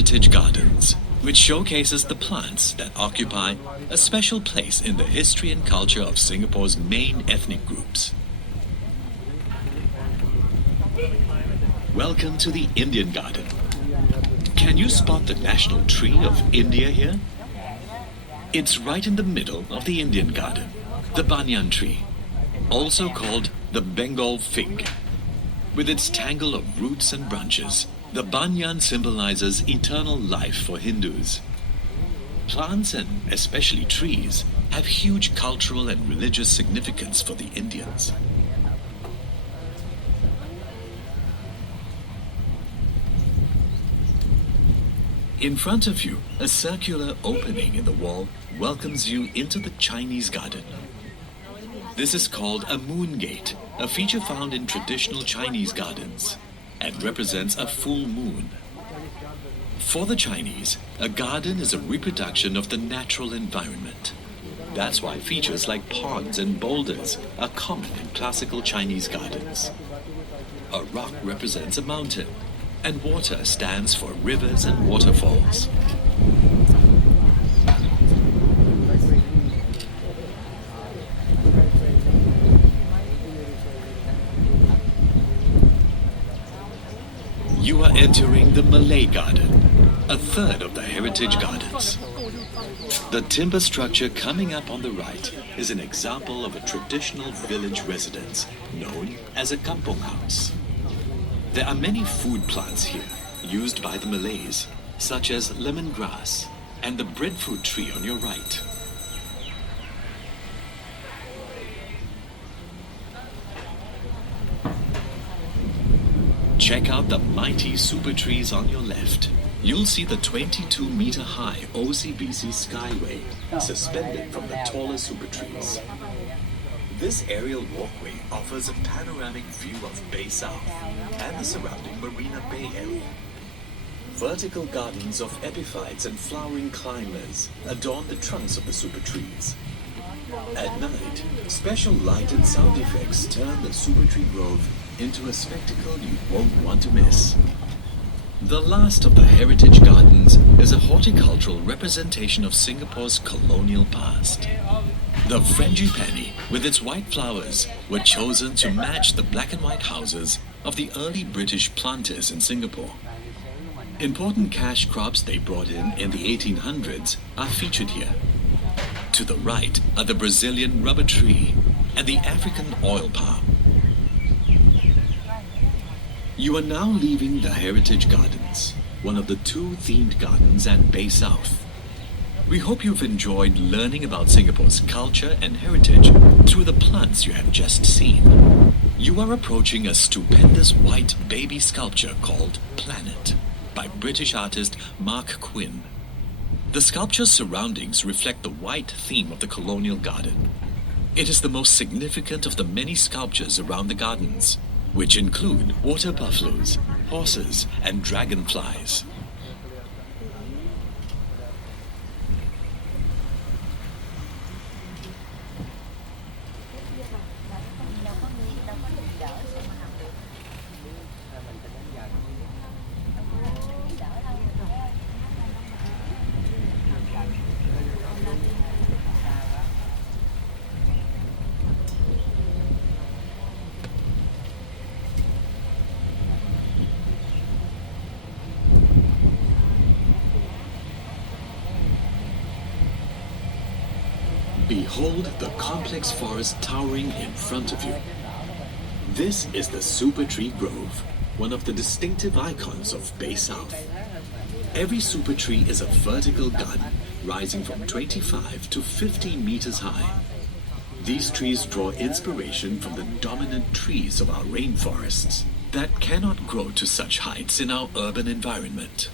Heritage Gardens, which showcases the plants that occupy a special place in the history and culture of Singapore's main ethnic groups. Welcome to the Indian Garden. Can you spot the national tree of India here? It's right in the middle of the Indian Garden, the banyan tree, also called the Bengal fig. With its tangle of roots and branches, the banyan symbolizes eternal life for Hindus. Plants, and especially trees, have huge cultural and religious significance for the Indians. In front of you, a circular opening in the wall welcomes you into the Chinese garden. This is called a moon gate, a feature found in traditional Chinese gardens, and represents a full moon. For the Chinese, a garden is a reproduction of the natural environment. That's why features like ponds and boulders are common in classical Chinese gardens. A rock represents a mountain, and water stands for rivers and waterfalls. You are entering the Malay Garden, a third of the Heritage Gardens. The timber structure coming up on the right is an example of a traditional village residence known as a kampong house. There are many food plants here used by the Malays, such as lemongrass and the breadfruit tree on your right. Check out the mighty super trees on your left. You'll see the 22-meter-high OCBC Skyway suspended from the taller super trees. This aerial walkway offers a panoramic view of Bay South and the surrounding Marina Bay area. Vertical gardens of epiphytes and flowering climbers adorn the trunks of the super trees. At night, special light and sound effects turn the super tree grove into a spectacle you won't want to miss. The last of the Heritage Gardens is a horticultural representation of Singapore's colonial past. The frangipani, with its white flowers, were chosen to match the black and white houses of the early British planters in Singapore. Important cash crops they brought in the 1800s are featured here. To the right are the Brazilian rubber tree and the African oil palm. You are now leaving the Heritage Gardens, one of the two themed gardens at Bay South. We hope you've enjoyed learning about Singapore's culture and heritage through the plants you have just seen. You are approaching a stupendous white baby sculpture called Planet by British artist Mark Quinn. The sculpture's surroundings reflect the white theme of the colonial garden. It is the most significant of the many sculptures around the gardens, which include water buffaloes, horses, and dragonflies. Behold the complex forest towering in front of you. This is the Super Tree Grove, one of the distinctive icons of Bay South. Every super tree is a vertical garden rising from 25 to 50 meters high. These trees draw inspiration from the dominant trees of our rainforests that cannot grow to such heights in our urban environment.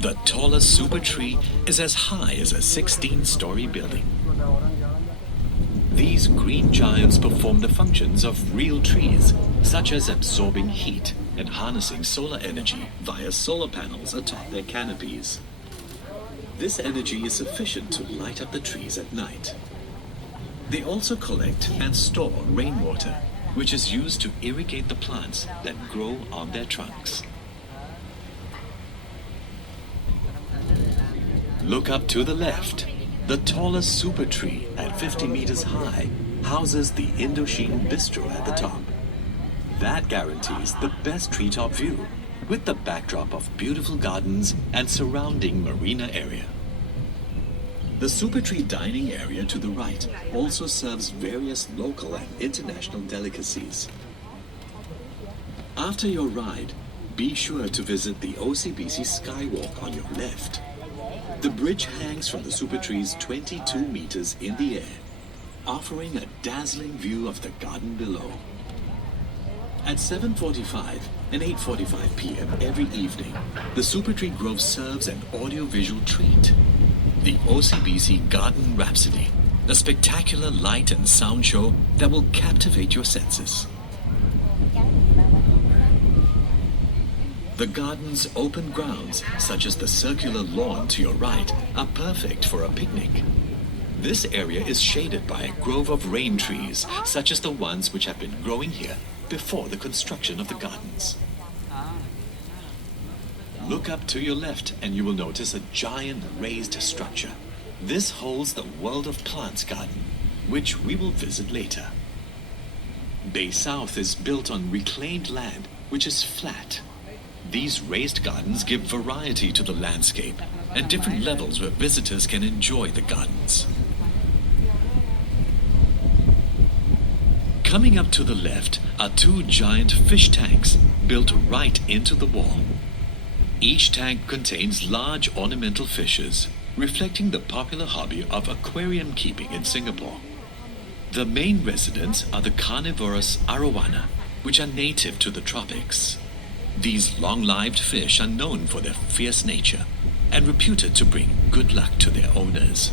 The tallest super tree is as high as a 16-story building. These green giants perform the functions of real trees, such as absorbing heat and harnessing solar energy via solar panels atop their canopies. This energy is sufficient to light up the trees at night. They also collect and store rainwater, which is used to irrigate the plants that grow on their trunks. Look up to the left. The tallest super tree at 50 meters high houses the Indochine Bistro at the top. That guarantees the best treetop view with the backdrop of beautiful gardens and surrounding marina area. The Super Tree dining area to the right also serves various local and international delicacies. After your ride, be sure to visit the OCBC Skywalk on your left. The bridge hangs from the Super Tree's 22 meters in the air, offering a dazzling view of the garden below. At 7:45 and 8:45 p.m. every evening, the Super Tree Grove serves an audiovisual treat. The OCBC Garden Rhapsody, a spectacular light and sound show that will captivate your senses. The garden's open grounds, such as the circular lawn to your right, are perfect for a picnic. This area is shaded by a grove of rain trees, such as the ones which have been growing here before the construction of the gardens. Look up to your left and you will notice a giant raised structure. This holds the World of Plants garden, which we will visit later. Bay South is built on reclaimed land, which is flat. These raised gardens give variety to the landscape and different levels where visitors can enjoy the gardens. Coming up to the left are two giant fish tanks built right into the wall. Each tank contains large ornamental fishes, reflecting the popular hobby of aquarium keeping in Singapore. The main residents are the carnivorous arowana, which are native to the tropics. These long-lived fish are known for their fierce nature and reputed to bring good luck to their owners.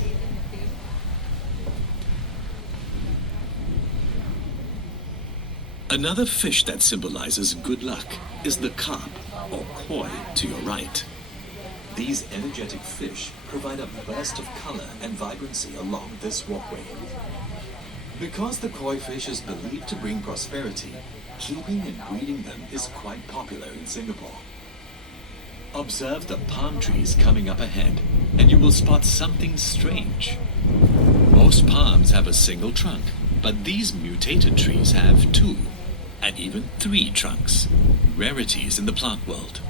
Another fish that symbolizes good luck is the carp, or koi, to your right. These energetic fish provide a burst of color and vibrancy along this walkway. Because the koi fish is believed to bring prosperity, keeping and breeding them is quite popular in Singapore. Observe the palm trees coming up ahead, and you will spot something strange. Most palms have a single trunk, but these mutated trees have 2, and even 3 trunks, rarities in the plant world.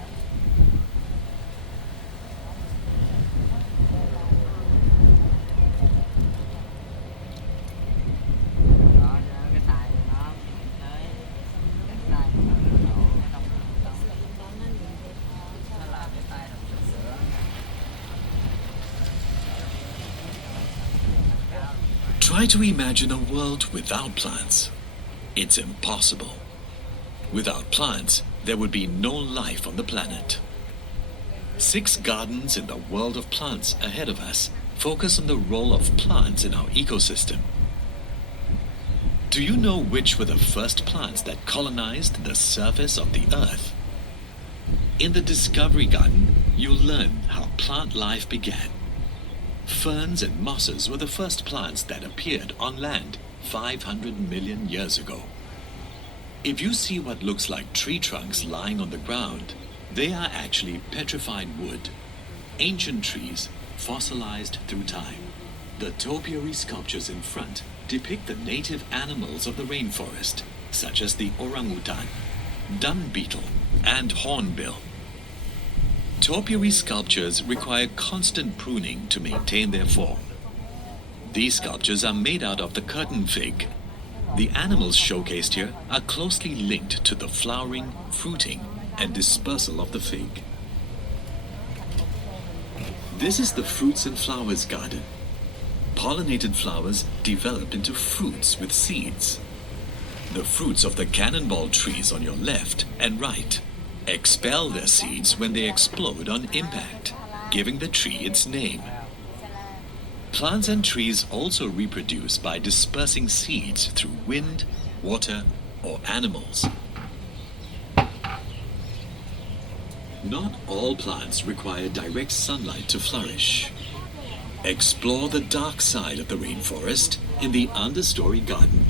Try to imagine a world without plants. It's impossible. Without plants, there would be no life on the planet. 6 gardens in the world of plants ahead of us focus on the role of plants in our ecosystem. Do you know which were the first plants that colonized the surface of the Earth? In the Discovery Garden, you'll learn how plant life began. Ferns and mosses were the first plants that appeared on land 500 million years ago. If you see what looks like tree trunks lying on the ground, they are actually petrified wood, ancient trees fossilized through time. The topiary sculptures in front depict the native animals of the rainforest, such as the orangutan, dung beetle, and hornbill. Topiary sculptures require constant pruning to maintain their form. These sculptures are made out of the curtain fig. The animals showcased here are closely linked to the flowering, fruiting, and dispersal of the fig. This is the Fruits and Flowers Garden. Pollinated flowers develop into fruits with seeds. The fruits of the cannonball trees on your left and right expel their seeds when they explode on impact, giving the tree its name. Plants and trees also reproduce by dispersing seeds through wind, water, or animals. Not all plants require direct sunlight to flourish. Explore the dark side of the rainforest in the understory garden.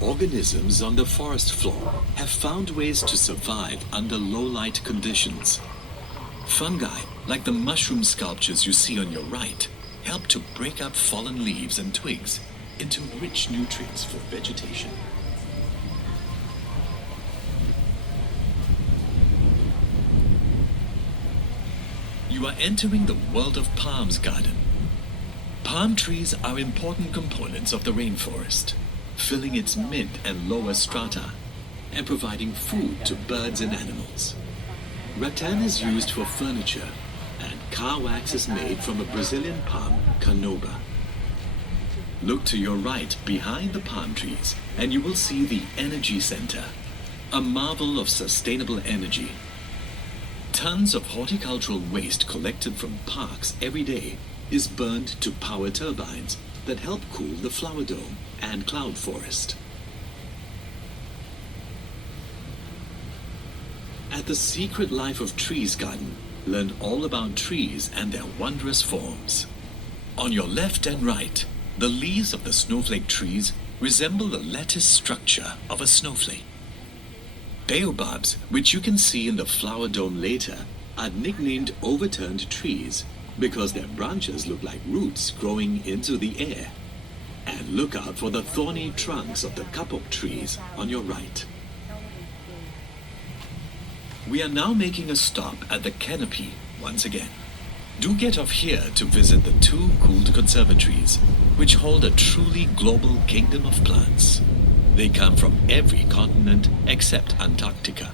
Organisms on the forest floor have found ways to survive under low light conditions. Fungi, like the mushroom sculptures you see on your right, help to break up fallen leaves and twigs into rich nutrients for vegetation. You are entering the world of palms garden. Palm trees are important components of the rainforest, filling its mid and lower strata and providing food to birds and animals. Rattan is used for furniture, and car wax is made from a Brazilian palm, canoba. Look to your right behind the palm trees, and you will see the Energy Center, a marvel of sustainable energy. Tons of horticultural waste collected from parks every day is burned to power turbines that help cool the flower dome and cloud forest. At the Secret Life of Trees garden, learn all about trees and their wondrous forms. On your left and right, the leaves of the snowflake trees resemble the lattice structure of a snowflake. Baobabs, which you can see in the flower dome later, are nicknamed overturned trees because their branches look like roots growing into the air. And look out for the thorny trunks of the kapok trees on your right. We are now making a stop at the canopy once again. Do get off here to visit the two cooled conservatories, which hold a truly global kingdom of plants. They come from every continent except Antarctica.